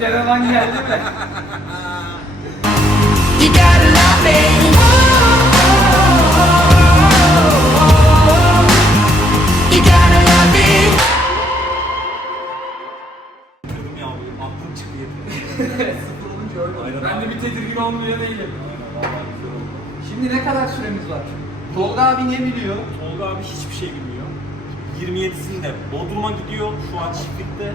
Beklenen an geldi mi? You gotta love it. You gotta love it. Dedim ya aklım çıkıyor. Sıfır olunca öyle. Aynen Ben de bir tedirgin olmuyor değilim. Oldu. Şimdi ne kadar süremiz var? Tolga abi ne biliyor? Tolga abi hiçbir şey bilmiyor. 27'sinde Bodrum'a gidiyor. Şu an çiftlikte.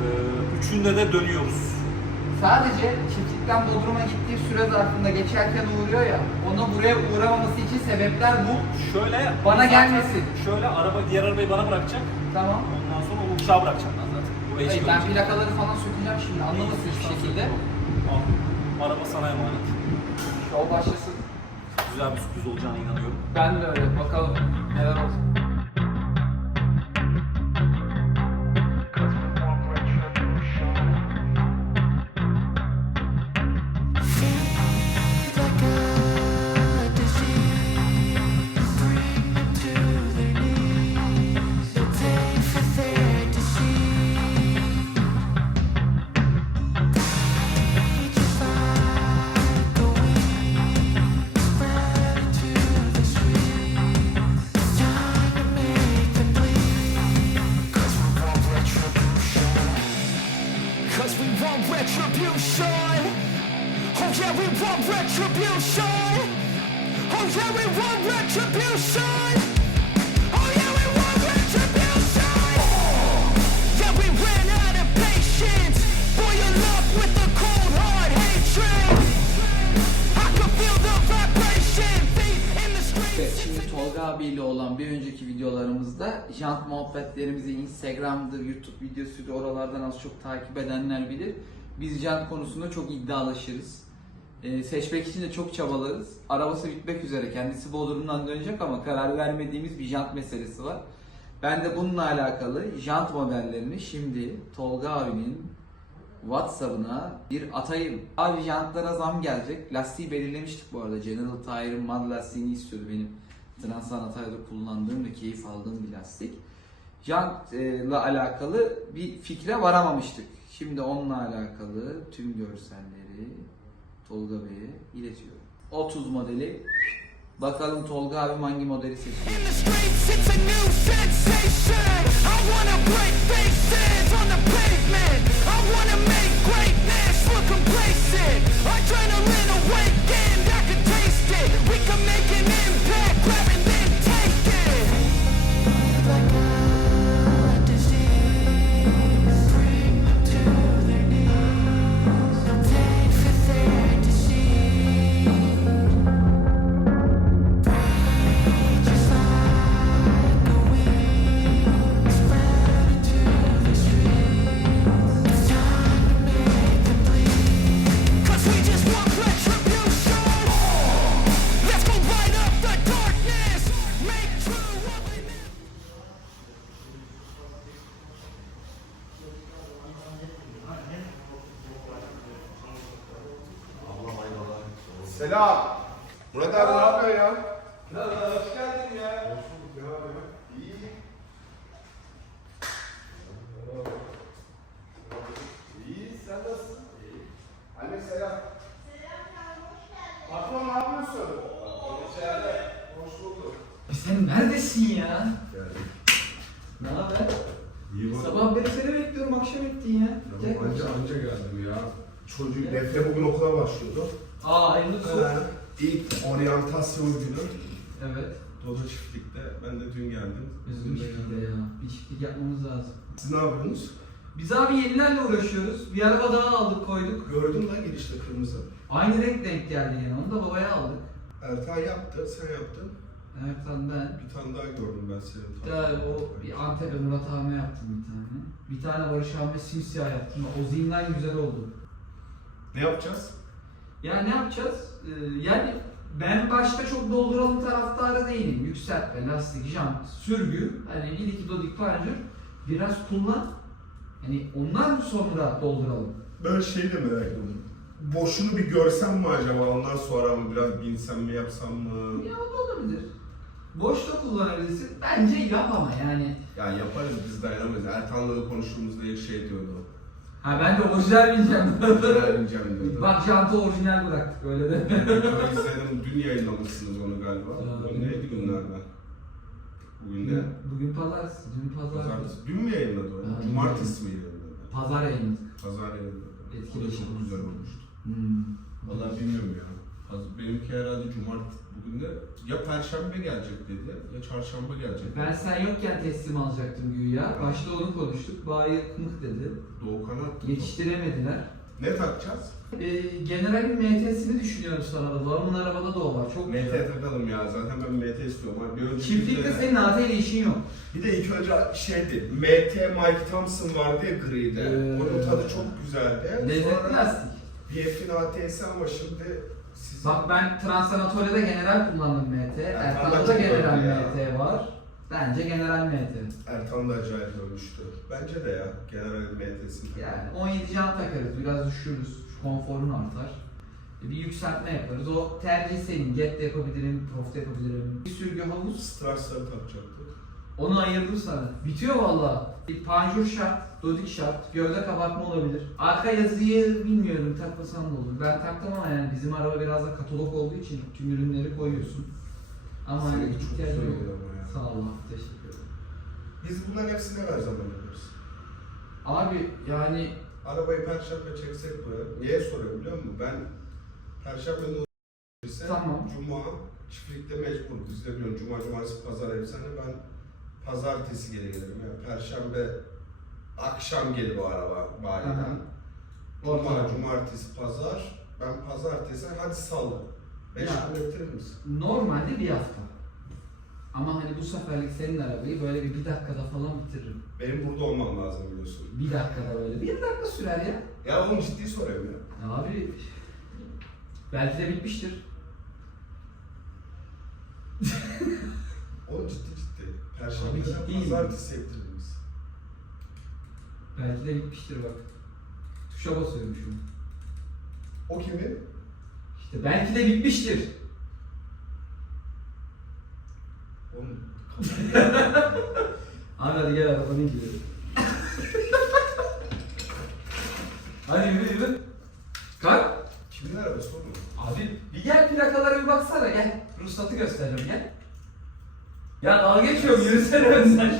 Ee, üçünde de dönüyoruz. Sadece çiftlikten Bodrum'a gittiği süre zarfında geçerken uğruyor ya, ona buraya uğramaması için sebepler bu. Şöyle Bana zaten gelmesin. Şöyle araba diğer arabayı bana bırakacak. Tamam. Ondan sonra onu uçağa bırakacağım ben zaten. Buraya Hayır, ben görmeyecek. plakaları falan sökeceğim şimdi anlamasın hiçbir şekilde. Al. Araba sana emanet. Şov başlasın. Güzel bir sürpriz olacağına inanıyorum. Ben de öyle. Bakalım neler olacak. Videolarımızda jant muhabbetlerimizi Instagram'dır, YouTube videosuydu oralardan az çok takip edenler bilir. Biz jant konusunda çok iddialaşırız. Ee, seçmek için de çok çabalarız. Arabası bitmek üzere. Kendisi Bodrum'dan dönecek ama karar vermediğimiz bir jant meselesi var. Ben de bununla alakalı jant modellerini şimdi Tolga abinin WhatsApp'ına bir atayım. Abi jantlara zam gelecek. Lastiği belirlemiştik bu arada. General Tire'ın mad lastiğini istiyordu benim. Transan Hatay'da kullandığım ve keyif aldığım bir lastik. Jantla alakalı bir fikre varamamıştık. Şimdi onunla alakalı tüm görselleri Tolga Bey'e iletiyorum. 30 modeli. Bakalım Tolga abim hangi modeli seçiyor. Selam. Murat abi ne yapıyorsun ya? Hoş geldin ya. İyi. İyi, sen nasılsın? İyi. Anne selam. Selam hoş geldin. Patron ne yapıyorsun? İçeride. Hoş bulduk. Sen neredesin ya? Geldim. Ne haber? İyi bak. Sabah beri seni bekliyorum, akşam ettin ya. Gel. Anca anca geldim ya. Çocuğu Defne bugün okula başlıyordu. Aa, hayırlı olsun. ilk oryantasyon günü. Evet. Dodo çiftlikte. Ben de dün geldim. Üzgün şekilde ya. Bir çiftlik yapmamız lazım. Siz ne yapıyorsunuz? Biz abi yenilerle uğraşıyoruz. Bir araba daha aldık koyduk. Gördüm lan girişte kırmızı. Aynı renk denk geldi yine. Onu da babaya aldık. Ertan yaptı, sen yaptın. Ertan ben. Bir tane daha gördüm ben seni. Bir tane o bir Antep'e Murat Ahmet yaptım bir tane. Bir tane Barış Ahmet simsiyah yaptım. O zindan güzel oldu. Ne yapacağız? Ya ne yapacağız? Ee, yani ben başta çok dolduralım taraftarı değilim. Yükseltme, lastik, jant, sürgü, hani bir iki dodik panjur biraz kullan. Hani ondan sonra dolduralım. Ben şeyi de merak ediyorum. Boşunu bir görsem mi acaba ondan sonra mı biraz binsem mi yapsam mı? Ya o da olabilir. Boşta kullanabilirsin. Bence yap ama yani. Ya yaparız biz dayanamayız. Ertan'la da konuştuğumuzda ilk şey diyordu. Ha ben de orijinal bineceğim. Bak jantı orijinal bıraktık öyle de. İzledim, dün yayınlamışsınız onu galiba. Bu neydi günlerden? Bugün ne? Bugün pazartesi, dün pazar. Pazartesi. Dün mü yayınladı onu? Cumartesi mi yayınladı? Pazar yayınladık. Pazar yayınladı. O da Etkileşim. çok güzel olmuştu. Hmm. Vallahi bilmiyorum ya. Benimki herhalde cumartesi. Bugün de ya perşembe gelecek dedi ya çarşamba gelecek. Ben sen yokken teslim alacaktım güya. Başta onu konuştuk. Bayıklık dedi. Doğukan'a attım. Yetiştiremediler. Ne takacağız? Ee, general bir MTS'ini düşünüyoruz sana da. Babamın arabada da o var. Çok MT güzel. takalım ya. Zaten ben MT istiyorum. Abi Bir önceki Çiftlikte senin AT ile işin yok. Bir de ilk önce şeydi. MT Mike Thompson vardı ya gride. Ee, Onun tadı çok güzeldi. Lezzetli Sonra lastik. BF'in AT'si ama şimdi. Bak ben Transanatolia'da general kullandım MT. Ertan'da da çok general ya. MT var. Bence general MT. Ertan da acayip ölmüştü. Bence de ya. General MT'si. Yani 17 jant takarız, biraz düşürürüz, konforun artar. Bir yükseltme yaparız. O tercih senin. Get de yapabilirim, prof da yapabilirim. Bir sürgü havuz, Strass'ları takacaktık. Onu ayırdım sana. Bitiyor valla. Bir panjur şart, dodik şart, gövde kabartma olabilir. Arka yazıyı bilmiyorum, takmasan da olur. Ben taktım ama yani bizim araba biraz da katalog olduğu için tüm ürünleri koyuyorsun. Ama hani Seninki çok güzel yok. oldu ama ya. Sağ ol, teşekkür ederim. Biz bunların hepsini ne zaman yaparız? Abi yani Arabayı perşembe çeksek buraya. Niye soruyorum biliyor musun? Ben perşembe de ise Tamam. cuma çiftlikte mecbur. Biz de biliyorsun cuma, cumartesi, pazar efsane. Ben pazartesi geri gelirim ya. Perşembe akşam gelir bu araba Aha. bayiden. Cuma, cumartesi, pazar. Ben pazartesi, hadi salı. Beş Ya. gün bitirir misin? Normalde bir hafta. Ama hani bu seferlik senin arabayı böyle bir, bir dakikada falan bitiririm. Benim burada olmam lazım biliyorsun. Bir dakikada böyle. Bir dakika sürer ya. Ya oğlum ciddi soruyorum ya. Ya abi belki de bitmiştir. Oğlum ciddi ciddi. Abi Perşembe, ciddiyim. pazartesi yaptırır mısın? Belki de bitmiştir bak. Tuşa basıyorum şu an. O kimin? İşte belki de bitmiştir. Oğlum Abi hadi gel arabana gidelim. hadi yürü yürü. Kalk. kimin arabası oğlum? Abi bir gel plakalara bir baksana gel. Ruhsatı göstereceğim gel. Ya dalga geçiyorum yürüsene önden.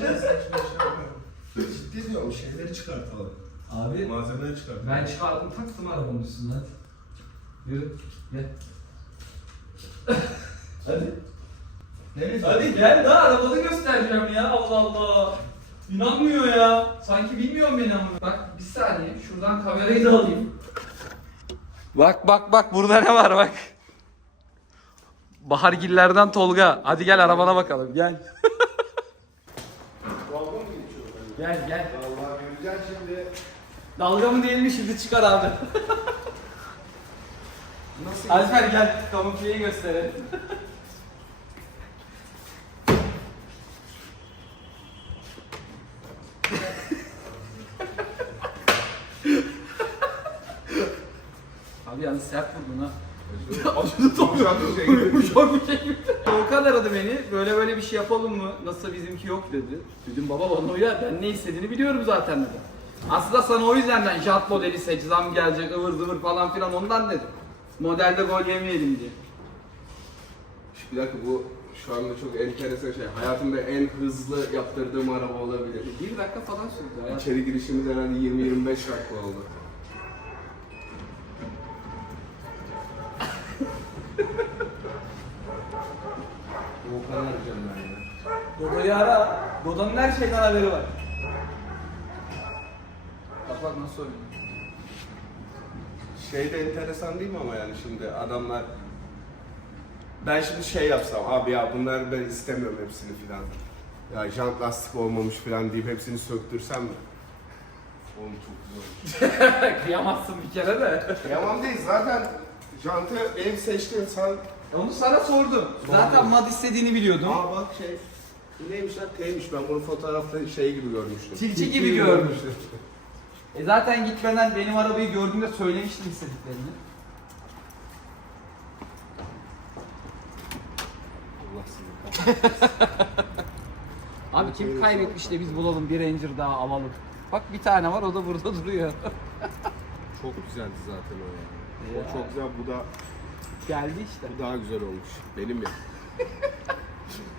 Ciddi diyorum şeyleri çıkartalım. Abi Malzemeleri çıkartalım. ben çıkardım taktım arabanın üstüne. Yürü gel. hadi. Nereye Hadi gel daha arabanı göstereceğim ya Allah Allah. İnanmıyor ya. Sanki bilmiyorum beni ama. Bak bir saniye şuradan kamerayı da alayım. Bak bak bak burada ne var bak. Bahargillerden Tolga. Hadi gel arabana bakalım gel. Dalga mı geçiyor? Gel gel. Allah göreceksin şimdi. Dalga mı değil mi şimdi çıkar abi. Nasıl? Alper gel kamufleyi gösterelim. Abi yalnız sert vurdun ha. Çok bir şey gibi. Çok bir şey Volkan aradı beni. Böyle böyle bir şey yapalım mı? Nasıl bizimki yok dedi. Dedim baba bana uyar. Ben ne istediğini biliyorum zaten dedi. Aslında sana o yüzden jant modeli seç, zam gelecek, ıvır zıvır falan filan ondan dedim. Modelde gol yemeyelim diye. Bir dakika bu şu anda çok enteresan şey. Hayatımda en hızlı yaptırdığım araba olabilir. Bir dakika falan sürdü hayat. İçeri girişimiz herhalde 20-25 dakika oldu. Volkan'ı arayacağım ben ya. Dodo'yu ara. Dodo'nun her şeyden haberi var. Bak bak nasıl oynuyor. Şey de enteresan değil mi ama yani şimdi adamlar ben şimdi şey yapsam abi ya bunlar ben istemiyorum hepsini filan. Ya jant lastik olmamış filan deyip hepsini söktürsem mi? Oğlum çok güzel. Kıyamazsın bir kere de. Yaman değil zaten jantı benim seçtiğim sen... Onu sana sordum. Zaten mad istediğini biliyordum. Aa bak şey... Bu neymiş lan? T'ymiş ben bunu fotoğrafta şey gibi görmüştüm. Tilki gibi görmüştüm. E zaten gitmeden benim arabayı gördüğümde söylemiştim istediklerini. Allah sizi Abi kim kaybetmiş de biz bulalım bir Ranger daha alalım. Bak bir tane var o da burada duruyor. Çok güzeldi zaten o ya. O çok güzel, bu da Geldi işte. bu daha güzel olmuş. Benim ya.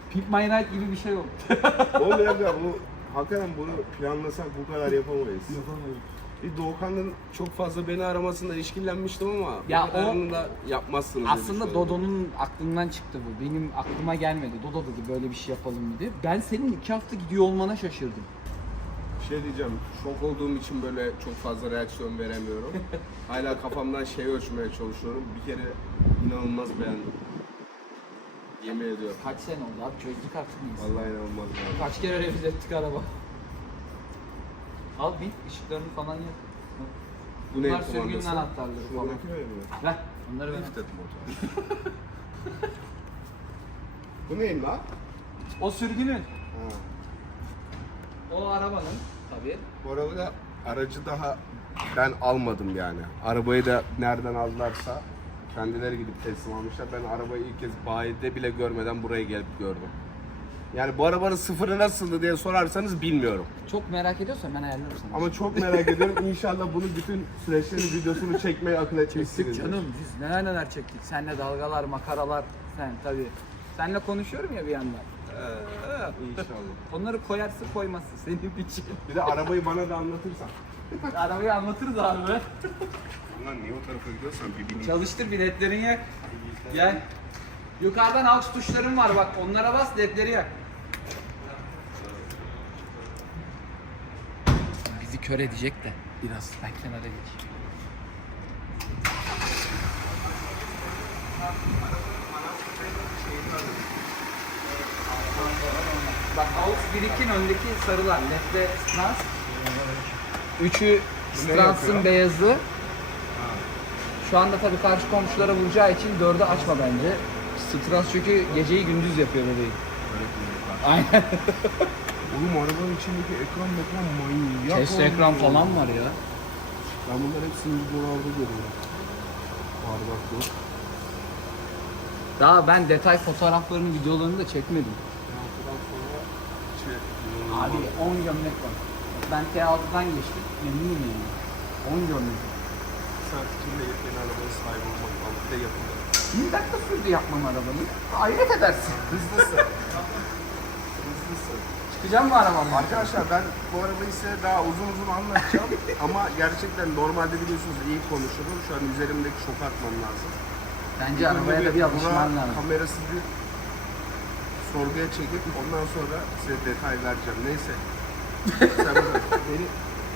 Pimp My Ride gibi bir şey oldu. Oğlum ya bu hakikaten bunu planlasak bu kadar yapamayız. Yapamayız. Bir Doğukan'ın çok fazla beni aramasında işkillenmiştim ama Ya bu kadarını o- da yapmazsınız. diye Aslında düşünüyorum. Dodo'nun aklından çıktı bu. Benim aklıma gelmedi. Dodo dedi böyle bir şey yapalım dedi. Ben senin iki hafta gidiyor olmana şaşırdım. Bir şey diyeceğim, şok olduğum için böyle çok fazla reaksiyon veremiyorum. Hala kafamdan şey ölçmeye çalışıyorum. Bir kere inanılmaz beğendim. Yemin ediyorum. Kaç sene oldu abi çözdük artık mıyız? Vallahi inanılmaz beğendim. Kaç kere revize ettik araba. Al bir ışıklarını falan yak. Bu ne Bunlar sürgünün anahtarları falan. Şuradaki öyle mi? Ver. Onları ver. Lifted motor. Bu neyim lan? O sürgünün. Ha. O arabanın tabii. Bu arada aracı daha ben almadım yani. Arabayı da nereden aldılarsa kendileri gidip teslim almışlar. Ben arabayı ilk kez bayide bile görmeden buraya gelip gördüm. Yani bu arabanın sıfırı nasıldı diye sorarsanız bilmiyorum. Çok merak ediyorsan ben ayarlarım sana. Ama çok merak ediyorum. İnşallah bunu bütün süreçlerin videosunu çekmeyi akıl etmişsiniz. Canım biz neler neler çektik. Seninle dalgalar, makaralar. Sen tabii. Seninle konuşuyorum ya bir yandan. İnşallah. Onları koyarsın koymazsın senin için. Bir de arabayı bana da anlatırsan. Arabayı anlatırız abi be. Ulan niye o tarafa gidiyorsan bir bileyim. Çalıştır biletlerin yak. Gel. Yukarıdan aux tuşların var bak onlara bas ledleri yak. Bizi kör edecek de biraz. Ben kenara geç. Bak aux 1-2'nin öndeki sarılar. Led'de Strans. Üçü Strans'ın beyazı. Şu anda tabii karşı komşulara vuracağı için dördü açma bence. Strans çünkü geceyi gündüz yapıyor bebeği. Aynen. Oğlum arabanın içindeki ekran ekran manyak Test olmuş ekran ya. falan var ya. Ben bunları hepsini videolarda görüyorum. Bardaklı. Daha ben detay fotoğraflarını, videolarını da çekmedim. Abi 10 gömlek var. Ben T6'dan geçtim. Memnunum yani. 10 gömlek. Sen kimle yepyeni arabaya sahip olmak alıp da yapılır. 1 dakika sürdü yapmam arabanı. Hayret edersin. Hızlısın. Hızlısın. Çıkacağım mı arabamdan? Arkadaşlar ben bu arabayı size daha uzun uzun anlatacağım. Ama gerçekten normalde biliyorsunuz iyi konuşurum. Şu an üzerimdeki şok atmam lazım. Bence arabaya da bir alışman lazım. Kamerasız bir sorguya çekip ondan sonra size detay vereceğim. Neyse. Sen bırak. Beni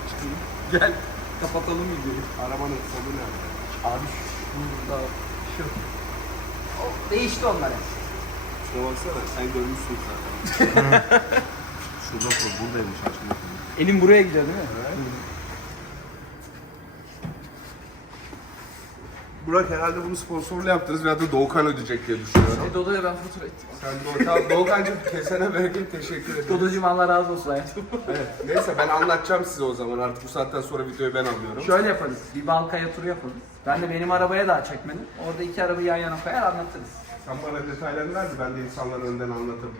çıkayım. Gel. Kapatalım videoyu. Arabanın kolu nerede? Abi şurada. Şu. O, değişti onlar hep. Şuna baksana sen görmüşsün zaten. Şurada buradaymış açmak. Elim buraya gidiyor değil mi? Burak herhalde bunu sponsorla yaptınız ve da Doğukan ödeyecek diye düşünüyorum. E, Dodo'ya ben fatura ettim. Sen Doğukan, Doğukan'cığım kesene bereket teşekkür ederim. Dodo'cum Allah razı olsun hayatım. Evet, neyse ben anlatacağım size o zaman artık bu saatten sonra videoyu ben alıyorum. Şöyle yaparız. Bir Balkaya turu yaparız. Ben de benim arabaya daha çekmedim. Orada iki arabayı yan yana koyar anlatırız. Sen bana detaylarını ver de ben de insanların önden anlatırım.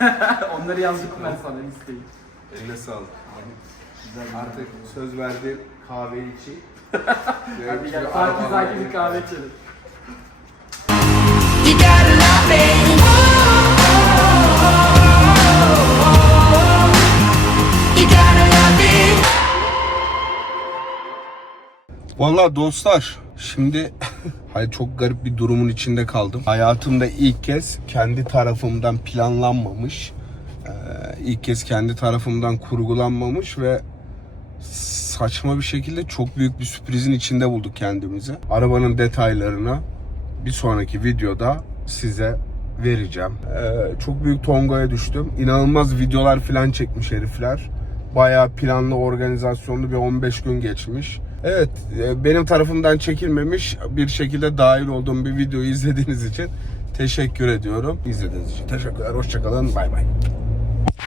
Onları yazdım ben sana listeyi. Eline sağlık. Artık söz verdiğim kahve içi. Sakin sakin bir kahve içelim. You gotta love it. You gotta love it. Vallahi dostlar şimdi Hayır çok garip bir durumun içinde kaldım. Hayatımda ilk kez kendi tarafımdan planlanmamış, eee, ilk kez kendi tarafımdan kurgulanmamış ve saçma bir şekilde çok büyük bir sürprizin içinde bulduk kendimizi. Arabanın detaylarını bir sonraki videoda size vereceğim. Eee, çok büyük tongaya düştüm. İnanılmaz videolar falan çekmiş herifler. Bayağı planlı, organizasyonlu bir 15 gün geçmiş. Evet, e, benim tarafımdan çekilmemiş bir şekilde dahil olduğum bir videoyu izlediğiniz için teşekkür ediyorum. İzlediğiniz için teşekkürler. Hoşçakalın. Bay bay.